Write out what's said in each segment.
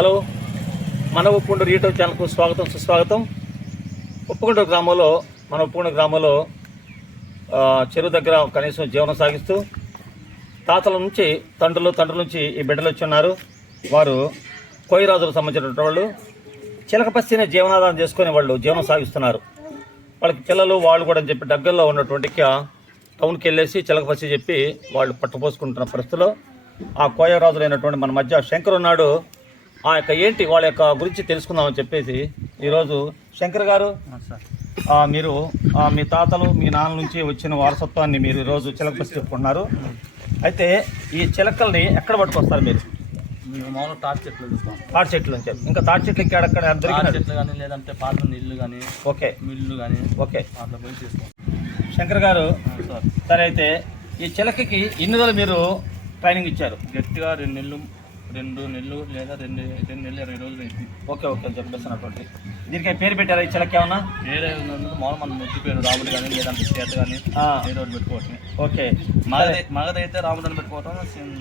hello మన ఉప్పుకుండూరు YouTube ఛానల్కు స్వాగతం సుస్వాగతం ఉప్పుకుండూరు గ్రామంలో మన ఉప్పుకుండూరు గ్రామంలో చెరువు దగ్గర కనీసం జీవనం సాగిస్తూ తాతల నుంచి తండ్రులు తండ్రుల నుంచి ఈ బిడ్డలు వచ్చి ఉన్నారు వారు కోయిరాజులకు సంబంధించినటువంటి వాళ్ళు చిలకపస్తిని జీవనాధారం చేసుకునే వాళ్ళు జీవనం సాగిస్తున్నారు వాళ్ళకి పిల్లలు వాళ్ళు కూడా అని చెప్పి దగ్గరలో ఉన్నటువంటి టౌన్కి వెళ్ళేసి చిలకపస్తి చెప్పి వాళ్ళు పట్టుపోసుకుంటున్న పరిస్థితిలో ఆ కోయరాజులైనటువంటి మన మధ్య శంకరు ఉన్నాడు ఆ యొక్క ఏంటి వాళ్ళ యొక్క గురించి తెలుసుకుందామని చెప్పేసి ఈరోజు శంకర్ గారు మీరు మీ తాతలు మీ నాన్న నుంచి వచ్చిన వారసత్వాన్ని మీరు ఈరోజు చిలకపరిచి చెప్పుకున్నారు అయితే ఈ చిలకల్ని ఎక్కడ పట్టుకొస్తారు మీరు మామూలు తాటి చెట్లు చూస్తాం తాటి చెట్లు చెప్పి ఇంకా తాటి చెట్లు ఇంకా అక్కడ చెట్లు కానీ లేదంటే పాత్ర నిల్లు కానీ ఓకే మిల్లు కానీ ఓకే అట్లా గురించి చేస్తాం శంకర్ గారు సరే అయితే ఈ చిలకకి ఎన్ని మీరు ట్రైనింగ్ ఇచ్చారు గట్టిగా రెండు నెలలు రెండు నెలలు లేదా రెండు రెండు నెలలు ఇరవై రోజులు అయింది ఓకే ఓకే చెప్పేస్తాను అటువంటి దీనికి పేరు పెట్టారా ఈ చిలకి ఏమన్నా వేరే మామూలు మన ముద్దు పేరు రాముడు కానీ లేదా చేత కానీ వేరే ఒకటి పెట్టుకోవటం ఓకే మగదైతే అయితే రాముడు అని పెట్టుకోవటం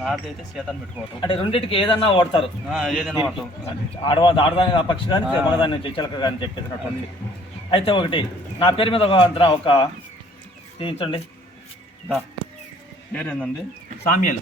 నాది అయితే పెట్టుకోవటం అంటే రెండింటికి ఏదన్నా వాడతారు ఏదైనా వాడతాం ఆడవా ఆడదాని పక్షి కానీ మగదాన్ని నుంచి కానీ కానీ చెప్పేసినటువంటి అయితే ఒకటి నా పేరు మీద ఒక ఒక తీయించండి దా పేరేందండి సామ్యలు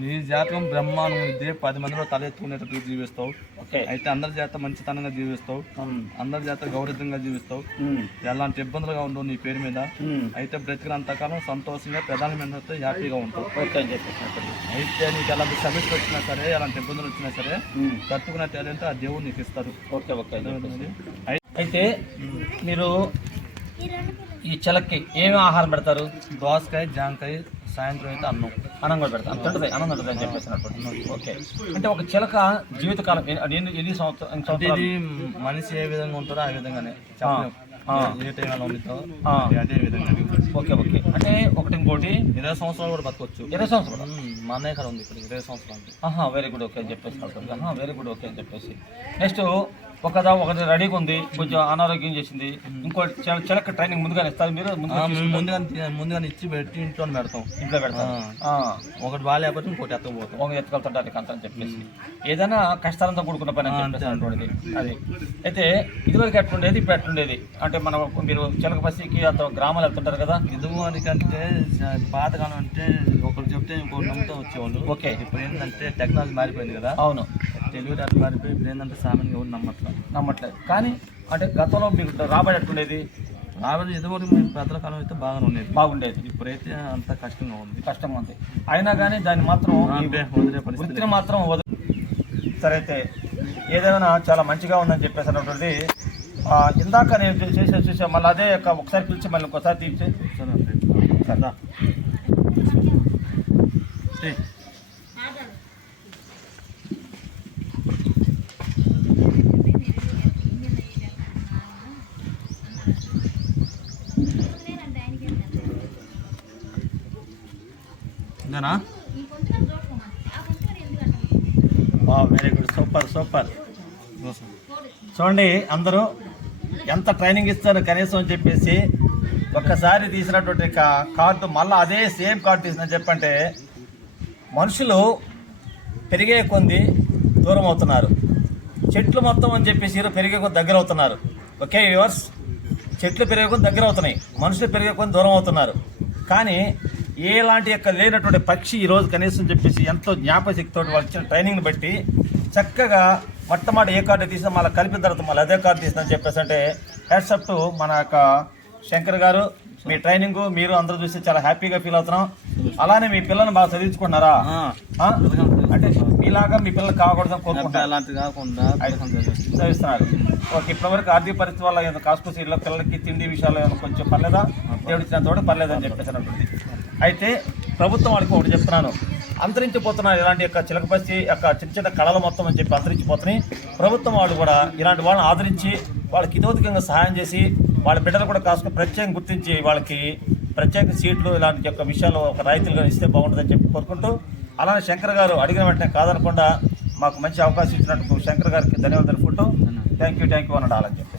నీ జాతకం బ్రహ్మాను ఇదే పది మందిలో తల ఎత్తుకునేటట్టు జీవిస్తావు అయితే అందరి జాత మంచితనంగా జీవిస్తావు అందరి జాత గౌరవంగా జీవిస్తావు ఎలాంటి ఇబ్బందులుగా ఉండవు నీ పేరు మీద అయితే బ్రతికినంతకాలం సంతోషంగా ప్రధానమైన హ్యాపీగా ఉంటావు అయితే నీకు ఎలాంటి సమస్య వచ్చినా సరే ఎలాంటి ఇబ్బందులు వచ్చినా సరే తట్టుకునే తేదంతా ఆ దేవుడు నీకు ఇస్తారు అయితే మీరు ఈ చిలక్కి ఏమి ఆహారం పెడతారు దోసకాయ జాంకాయ సాయంత్రం అయితే అన్నం అన్నం కూడా పెడతాను తింటుంది అన్నం తింటుంది అని ఓకే అంటే ఒక చిలక జీవితకాలం ఎన్ని ఎన్ని సంవత్సరం సంవత్సరం మనిషి ఏ విధంగా ఉంటుందో ఆ విధంగానే ఓకే ఓకే అంటే ఒకటి ఇంకోటి ఇరవై సంవత్సరాలు కూడా బతకొచ్చు ఇరవై సంవత్సరాలు మా అన్నయ్య ఉంది ఇప్పుడు ఇరవై సంవత్సరాలు వెరీ గుడ్ ఓకే అని చెప్పేసి వెరీ గుడ్ ఓకే అని చెప్పేసి నెక్స్ట్ ఒకదా ఒకటి రెడీగా ఉంది కొంచెం అనారోగ్యం చేసింది ఇంకో చిలక ట్రైనింగ్ ముందుగానే ఇస్తారు మీరు ముందుగా ముందుగా ఇచ్చి పెట్టి ఇంట్లో పెడతాం ఇంట్లో పెడతాం ఒకటి లేకపోతే ఇంకోటి ఎత్తకు పోతాం ఒక ఎత్తుకెళ్తాడు అంత అని చెప్పేసి ఏదైనా కష్టాలంతా కూడుకున్న పని అది అయితే ఇదివరకు ఎట్టుండేది ఇప్పుడు ఉండేది అంటే మన మీరు చిలక పసికి అంత గ్రామాలు వెళ్తుంటారు కదా ఇదివరకు అంటే పాతకాలం అంటే ఒకరు చెప్తే ఇంకో నమ్ముతూ వచ్చేవాళ్ళు ఓకే ఇప్పుడు ఏంటంటే టెక్నాలజీ మారిపోయింది కదా అవును తెలుగు రాష్ట్రం మారిపోయి ఇప్పుడు ఏంటంటే సామాన్యంగా నమ్మట్లేదు నమ్మట్లేదు కానీ అంటే గతంలో మీకు రాబడేటట్టుండేది రాబడి ఇదివరకు వరకు పెద్దల కాలం అయితే బాగానే ఉండేది బాగుండేది ఇప్పుడైతే అంత కష్టంగా ఉంది కష్టం ఉంది అయినా కానీ దాన్ని మాత్రం వృత్తిని మాత్రం వద సరైతే ఏదైనా చాలా మంచిగా ఉందని చెప్పేసి అన్నటువంటి ఇందాక నేను చేసే చూసే మళ్ళీ అదే యొక్క ఒకసారి పిలిచి మళ్ళీ ఒకసారి తీర్చే సరే ఇంకా వెరీ గుడ్ సూపర్ సూపర్ చూడండి అందరూ ఎంత ట్రైనింగ్ ఇస్తారు కనీసం అని చెప్పేసి ఒక్కసారి తీసినటువంటి కార్డు మళ్ళీ అదే సేమ్ కార్డు తీసినా చెప్పంటే మనుషులు పెరిగే కొంది దూరం అవుతున్నారు చెట్లు మొత్తం అని చెప్పేసి పెరిగే కొద్ది దగ్గర అవుతున్నారు ఒకే యువర్స్ చెట్లు పెరిగే కొన్ని దగ్గర అవుతున్నాయి మనుషులు పెరిగే కొన్ని దూరం అవుతున్నారు కానీ ఏలాంటి యొక్క లేనటువంటి పక్షి ఈరోజు కనీసం చెప్పేసి ఎంతో జ్ఞాపశక్తితో వాళ్ళు ఇచ్చిన ట్రైనింగ్ని బట్టి చక్కగా మొట్టమొదటి ఏ కార్డు తీసినా మళ్ళీ కలిపిన తర్వాత మళ్ళీ అదే కార్డు తీసినా చెప్పేసి అంటే హెడ్సప్ట్ మన యొక్క శంకర్ గారు మీ ట్రైనింగ్ మీరు అందరూ చూసి చాలా హ్యాపీగా ఫీల్ అవుతున్నాం అలానే మీ పిల్లల్ని బాగా చదివించుకున్నారా అంటే మీలాగా మీ పిల్లలు కాకూడదు అలాంటి కాకుండా చదివిస్తున్నారు ఓకే ఇప్పటివరకు ఆర్థిక పరిస్థితి వల్ల ఏదో కాసుకోసి పిల్లలకి తిండి విషయాలు ఏమైనా కొంచెం పర్లేదా దేవుడి తోడు పర్లేదని చెప్పేసి అంటుంది అయితే ప్రభుత్వం వాడికి ఒకటి చెప్తున్నాను అంతరించిపోతున్న ఇలాంటి యొక్క చిలకపచ్చి యొక్క చిన్న చిన్న కళలు మొత్తం అని చెప్పి అంతరించిపోతున్నాయి ప్రభుత్వం వాళ్ళు కూడా ఇలాంటి వాళ్ళని ఆదరించి వాళ్ళకి ఇదోధికంగా సహాయం చేసి వాళ్ళ బిడ్డలు కూడా కాసుకుని ప్రత్యేకం గుర్తించి వాళ్ళకి ప్రత్యేక సీట్లు ఇలాంటి యొక్క విషయాలు ఒక రైతులుగా ఇస్తే బాగుంటుందని చెప్పి కోరుకుంటూ అలానే శంకర్ గారు అడిగిన వెంటనే కాదనకుండా మాకు మంచి అవకాశం ఇచ్చినట్టు శంకర్ గారికి ధన్యవాదాలు photo thank you thank you అన్నాడు అలా చెప్పి